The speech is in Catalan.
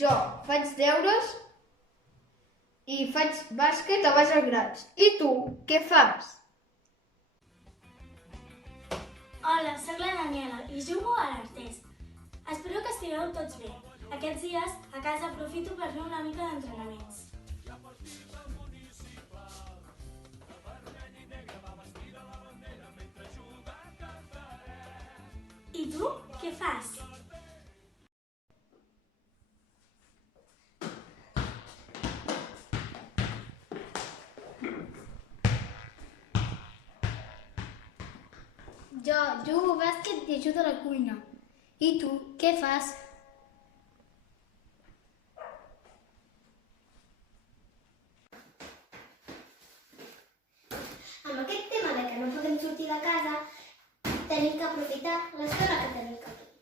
Jo faig deures i faig bàsquet a baix als grans. I tu, què fas? Hola, sóc la Daniela i jugo a l'Artés. Espero que estigueu tots bé. Aquests dies a casa aprofito per fer una mica d'entrenaments. I tu, què fas? Jo jugo a bàsquet i ajudo a la cuina. I tu, què fas? Amb aquest tema de que no podem sortir de casa, tenim que aprofitar l'estona que tenim aquí.